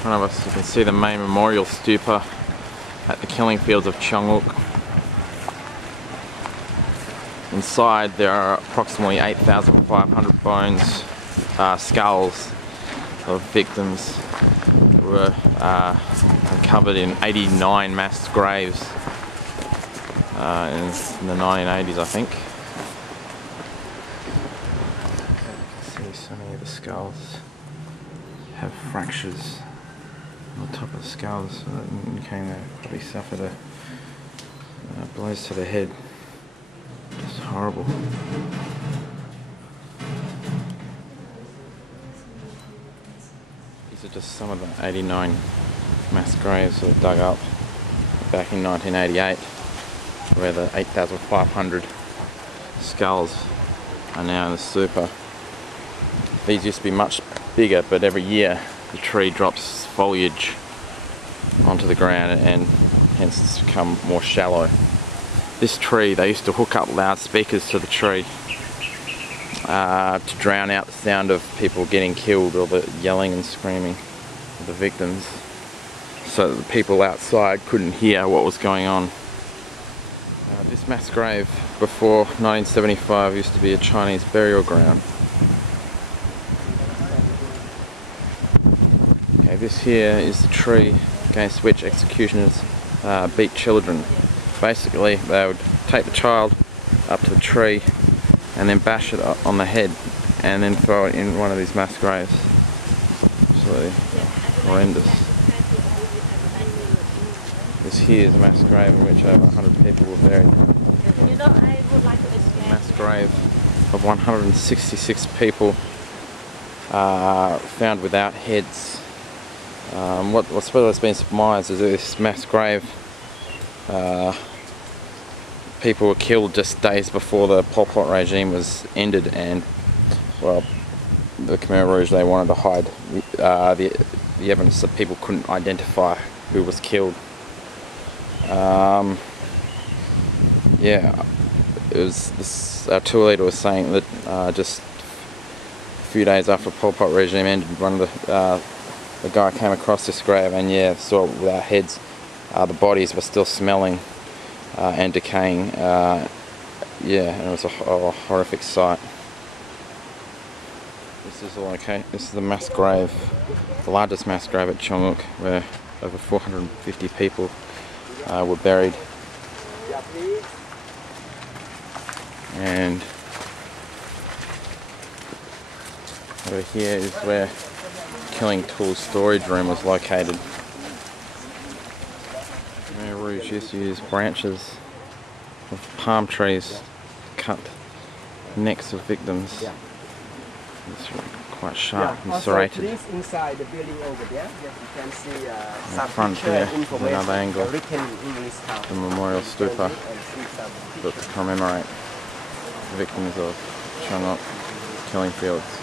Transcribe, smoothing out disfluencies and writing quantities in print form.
front of us you can see the main memorial stupa at the killing fields of Cheung Ek. Inside there are approximately 8,500 bones, skulls of victims that were uncovered in 89 mass graves in the 1980s, I think. You can see so many of the skulls have fractures on the top of the skulls, so that indicating they probably suffered blows to the head. It's horrible. These are just some of the 89 mass graves that were dug up back in 1988, where the 8,500 skulls are now in the stupa. These used to be much bigger, but every year the tree drops foliage onto the ground and hence it's become more shallow. This tree, they used to hook up loudspeakers to the tree to drown out the sound of people getting killed or the yelling and screaming of the victims, so that the people outside couldn't hear what was going on. This mass grave before 1975 used to be a Chinese burial ground. Okay, this here is the tree against which executioners beat children. Basically, they would take the child up to the tree and then bash it on the head and then throw it in one of these mass graves. Absolutely horrendous. This here is a mass grave in which over 100 people were buried. A mass grave of 166 people found without heads. What's been surmised is that this mass grave, people were killed just days before the Pol Pot regime was ended, and well, the Khmer Rouge, they wanted to hide the evidence that people couldn't identify who was killed. Yeah, it was this. Our tour leader was saying that just a few days after the Pol Pot regime ended, the guy came across this grave and yeah, saw it without heads. The bodies were still smelling and decaying. Yeah, and it was a horrific sight. This is all okay. This is the mass grave, the largest mass grave at Cheung Ek, where over 450 people were buried. And over here is where Killing Tools storage room was located. Khmer Rouge used to use branches of palm trees to cut necks of victims. It's quite sharp and serrated. Inside the building over there, you can see in front here, another angle, the memorial stupa built to commemorate the victims of Cheung Ek killing fields.